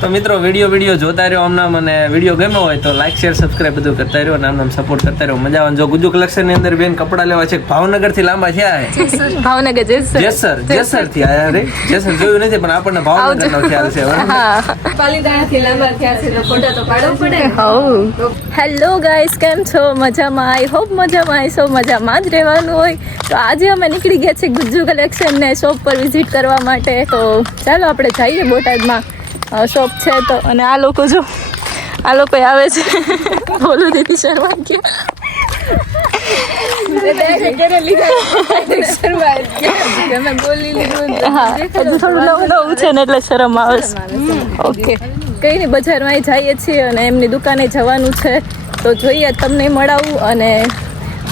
તો મિત્રો વિડીયો જોતા રહ્યો આમનામ અને વિડીયો ગમ્યો હોય તો લાઈક શેર સબસ્ક્રાઇબ બધું કરતા રહ્યો અને આમનામ સપોર્ટ કરતા રહ્યો. મજા આવે. જો ગુજુ કલેક્શન ની અંદર બેન કપડા લેવા છે ભાવનગર થી લાંબા થયા છે. ભાવનગર જેસર થી આયા રે. જેસર જોયું નથી પણ આપણને ભાવનગર નો ખ્યાલ છે. પાલીતાણા થી લાંબા થયા છે તો ફોટા તો પાડવો પડે. હેલો ગાઈસ, કેમ છો? મજામાં? આઈ હોપ મજામાં આવીશો. મજામાં જ રહેવાનું હોય. તો આજે અમે નીકળી ગયા છે ગુજ્જુ કલેક્શન ને શોપ પર વિઝિટ કરવા માટે. તો ચાલો આપણે જઈએ. બોટાદમાં શોપ છે તો. અને આ લોકો જો આ લોકો આવે છે. બોલું દીધી શર્મા ગયા. થોડું નવું છે ને એટલે શરમ આવે છે. ઓકે, કઈ નહીં, બજારમાં જઈએ છીએ અને એમની દુકાને જવાનું છે તો જોઈએ તમને મળાવું. અને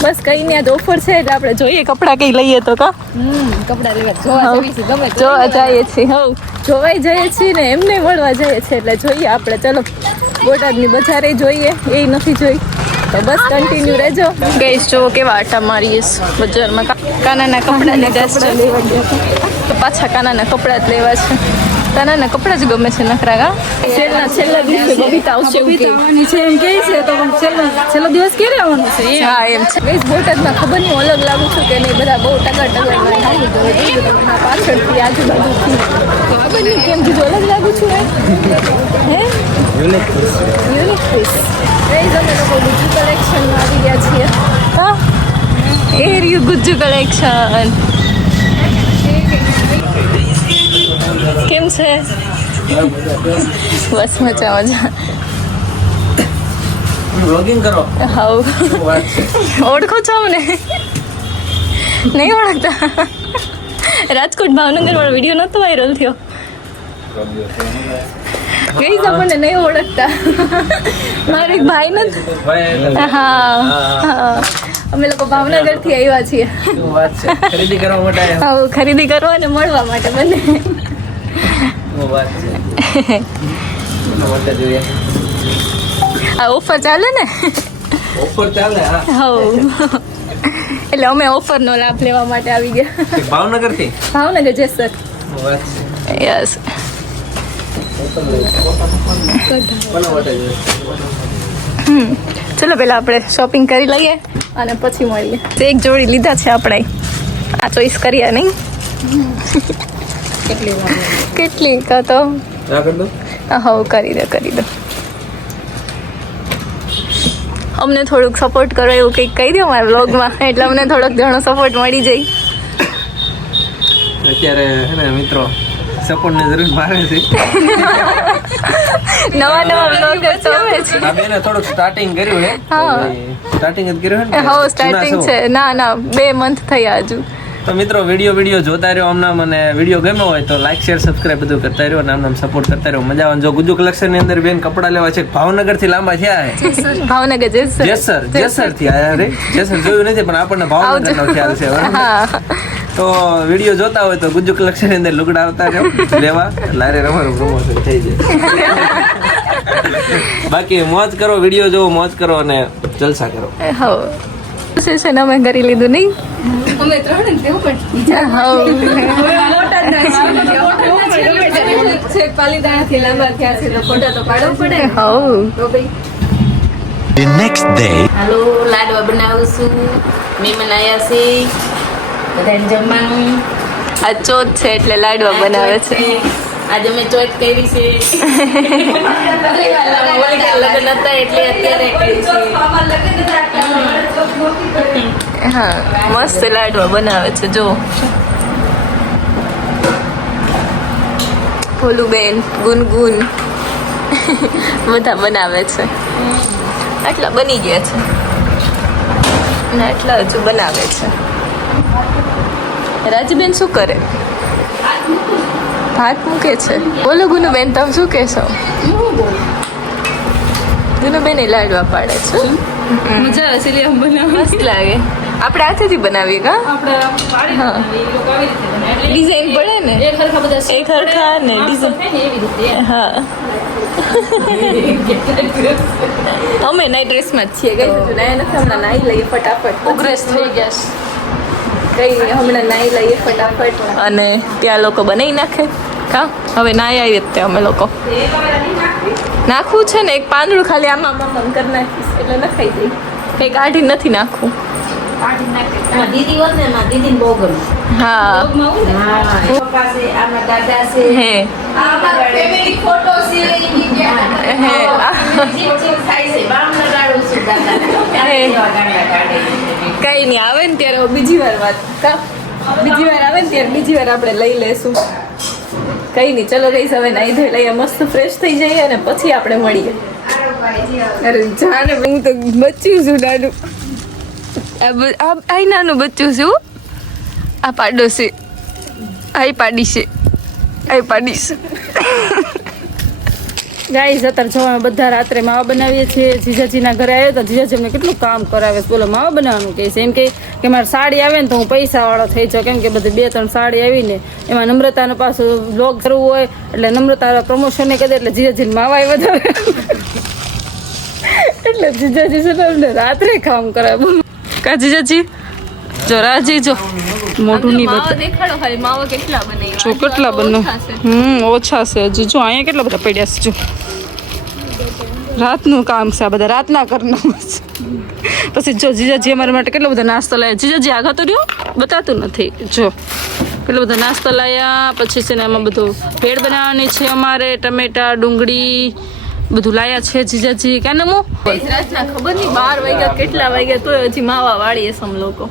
બસ કઈ નહીં, આજ ઓફર છે એટલે આપણે જોઈએ કપડાં કઈ લઈએ તો કપડા લેવા જોવા જઈએ છીએ. જોવાઈ જઈએ છીએ ને એમને મળવા જઈએ છીએ એટલે જોઈએ આપણે. ચલો બોટાદની બજારે જોઈએ, એ નથી જોઈ તો બસ કન્ટિન્યુ રહેજો. ગઈશ જો કેવા આટા મારીએ બજારમાં. કાનાના કપડા લીધા છે તો પાછા કાનાના કપડા જ લેવા છે. કાનાના કપડા જ ગમે છે નખરા. છેલ્લા દિવસે બબીતા આવશે એવું કે છે એમ કે છે તો છેલ્લો દિવસ ક્યારે આવવાનું છે? હા એમ છે. ગઈશ બોટાદમાં ખબર નહીં અલગ લાગુ છું કે નહીં. બધા બહુ ટગર પાછળથી આજુબાજુથી ખબર નહીં કેમ કીધું અલગ લાગુ છું. હે યુનિક પીસ. ગઈશ અમે લોકો ગુજ્જુ કલેક્શનમાં આવી ગયા છીએ. હા એ રહ્યું ગુજ્જુ કલેક્શન. કેમ છે? બસ મજા. વ્લોગિંગ કરો. હાઉ ઓળખો છો મને? નહીં ઓળખતા? રાજકોટ ભાવનગર વાળો વિડીયો નહોતો વાયરલ થયો? કઈ આપણને નહીં ઓળખતા. મારો એક ભાઈ નથી. હા અમે લોકો ભાવનગર થી આવ્યા છીએ. ખરીદી કરવા માટે. ખરીદી કરવા અને મળવા માટે બંને. આ ઓફર ચાલે ને? ઓફર ચાલે. એટલે અમે ઓફર નો લાભ લેવા માટે આવી ગયા. ભાવનગર થી? ભાવનગર જેસર. યસ. ચલો પેલા આપણે શોપિંગ કરી લઈએ અને પછી મળીએ. એક જોડી લીધા છે આપણે. આ ચોઈસ કરીએ નહીં? કેટલી કહો તો? હા કરી દો. અમને થોડુંક સપોર્ટ કરો એવું કંઈક કહી દો મારા વ્લોગમાં, એટલે અમને થોડોક ઘણો સપોર્ટ મળી જાય. અત્યારે હે ને મિત્રો સપોર્ટ ની જરૂર મારે છે. નવા વ્લોગર તો આવે છે. આ બેને થોડુંક સ્ટાર્ટિંગ કર્યું હે. સ્ટાર્ટિંગ જ કર્યું હે ને? હા સ્ટાર્ટિંગ છે. ના 2 મંથ થયા હજુ. તો મિત્રો વિડીયો જોતા રહ્યો આમનામ અને વિડીયો ગમ્યો હોય તો લાઈક શેર સબસ્ક્રાઇબ બધું કરતા રહ્યો અને આમનામ સપોર્ટ કરતા રહ્યો. મજા આવે. જો ગુજુ કલેક્શન ની અંદર બેન કપડા લેવા છે ભાવનગર થી લાંબા થયા છે. ભાવનગર જેસર થી આયા રે. જેસર જોયું નથી પણ આપણને ભાવનગર નો ખ્યાલ છે. તો વિડીયો જોતા હોય તો ગુજુ કલેક્શન ની અંદર લુગડા આવતા રહ્યો લેવા. લારે અમારું પ્રમોશન થઈ જાય. બાકી મોજ કરો, વિડીયો જોવો, મોજ કરો અને જલસા કરો. સેશન અમે કરી લીધું નહીં? અમે 3 જ લેવું પડે. પાલીતાણા થી લાંબા થયા છે તો ફોટા તો પાડવો પડે. The next day. હાલો, લાડવા બનાવું છું. મહેમાન આવ્યા છે, બધાને જમવાનું. આ ચોથ છે એટલે લાડવા બનાવે છે. આજે અમે ચોથ કરી છે. લગ્ન હતા એટલે અત્યારે કરી છે. હા મસ્ત લાડવા બનાવે છે. જો ભોલુબેન, ગુનગુન બધા બનાવે છે. આટલા બની ગયા છે અને આટલા હજુ બનાવે છે. રાજબેન શું કરે? ભાત મૂકે છે. બોલો ગુનુબેન, તમે શું કહેશો? ગુનુબેન એ લાડવા પાડે છે. મજા આવે છે. મસ્ત લાગે. આપણે હાથેથી બનાવીએ કા? હા ડિઝાઇન પડે ને એક હરખા ને ડિઝાઇન. હા અમે નાઈટ ડ્રેસમાં જ છીએ. કઈ નાયા નથી હમણાં. નાઈ લઈએ ફટાફટ. ઉગ્રેસ થઈ ગયા કઈ હમણાં નાઈ લઈએ ફટાફટ અને ત્યાં લોકો બનાવી નાખે. કા હવે નાઈ આવીએ જ તે અમે લોકો નાખવું છે ને એક પાંદડું ખાલી આમાં કરી નાખીશ એટલે નખાઈ દઈ કંઈ કાઢી નથી નાખવું દીદી હોત ને એમાં દીદીને બહુ ગમે. હા હા પપ્પા છે, આમાં દાદા છે, હે આમાં ફેમિલી ફોટો છે, હે થાય છે બામ લગાડું છું દાદા કઈ નહીં આવે ને ત્યારે બીજી વાર વાત કા બીજી વાર આવે ને ત્યારે બીજી વાર આપણે લઈ લેશું કઈ નહીં ચલો ગઈ હવે નાઈ ધોઈ લઈએ મસ્ત ફ્રેશ થઈ જઈએ અને પછી આપણે મળીએ અરે જાને હું તો બચ્યું છું નાનું આ નાનું બચ્ચું છું આ પાડો છે આ પાડી છે આ પાડીશ ગાઈસ અત્યારે જોવા બધા રાત્રે માવા બનાવીએ છીએ જીજાજીના ઘરે આવ્યો તો જીજાજી અમને કેટલું કામ કરાવે છે બોલો માવા બનાવવાનું કહે છે એમ કે મારે સાડી આવે ને તો હું પૈસાવાળો થઈ જાઉં કેમ કે બધી 2-3 સાડી આવીને એમાં નમ્રતાનો પાછો બ્લોગ કરવું હોય એટલે નમ્રતા પ્રમોશન કરી દે એટલે જીજાજીને માવાય વધારે એટલે જીજાજી છે ને અમને રાત્રે કામ કરાવે કા જીજાજી જો રાજી જો મોઢું નહીં બતા દેખાડો ખાલી માવા કેટલા બને જો કેટલા બને ઓછા છે હજી જો અહીંયા કેટલા બધા પડ્યા છે જો રાતનું કામ છે આ બધા રાતના કરના પછી જો જીજાજી અમારા માટે કેટલો બધો નાસ્તો લાવ્યા જીજાજી આગળ તો રહ્યો બતાતું નથી જો કેટલો બધો નાસ્તો લાવ્યા પછી છે ને એમાં બધું ભેળ બનાવવાની છે અમારે ટમેટા ડુંગળી બધું લાયા છે જીજાજી કે ને રાતના ખબર નહીં 12 વાગ્યા કેટલા વાગ્યા તો હજી માવા વાળીએ સમ લોકો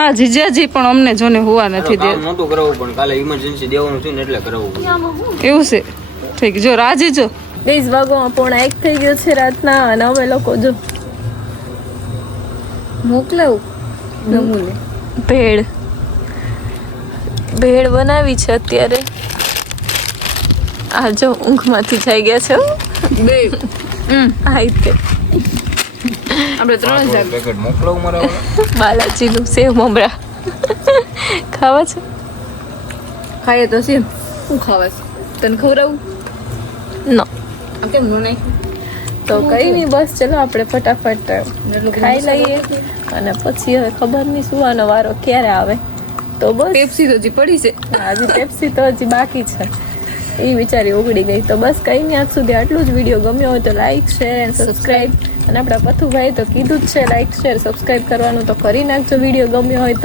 આ જીજાજી પણ અમને જોને હોવા નથી દે મોટું કરાવવું પણ કાલે ઇમરજન્સી દેવાનું છે ને એટલે કરાવવું એવું છે ઠીક જો રાજી જો 20 વાગોમાં 1:45 થઈ ગયો છે રાતના અને અમે લોકો જો મોકલાવું નમૂને ભેળ બનાવી છે અત્યારે આ જો ઊંઘમાંથી થઈ ગયા છે બે આ રીતે આપણે 3 હજાર પેકેટ મોકલાવું મારા બાલાજીનું સેવ મમરા ખાવા છે ખાઈએ તો સેમ શું ખાવા છે તને ખવડાવું ન કેમ નો નહીં તો કઈ નહીં બસ ચલો આપણે ફટાફટ ખાઈ લઈએ અને પછી હવે ખબર નહીં સુવાનો વારો ક્યારે આવે તો બસ પેપ્સી તો હજી પડી છે હજી પેપ્સી તો હજી બાકી છે એ વિચારી ઉગડી ગઈ તો બસ કંઈ નહીં આજ સુધી આટલું જ વિડીયો ગમ્યો હોય તો લાઈક શેર એન્ડ સબસ્ક્રાઈબ અને આપણા પથુભાઈ તો કીધું જ છે લાઈક શેર સબસ્ક્રાઈબ કરવાનું તો કરી નાખજો વિડીયો ગમ્યો હોય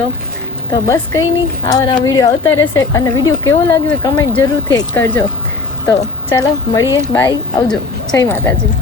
તો બસ કંઈ નહીં આવા વિડીયો આવતા રહેશે અને વિડીયો કેવો લાગ્યો કમેન્ટ જરૂરથી કરજો તો ચાલો મળીએ બાય આવજો જય માતાજી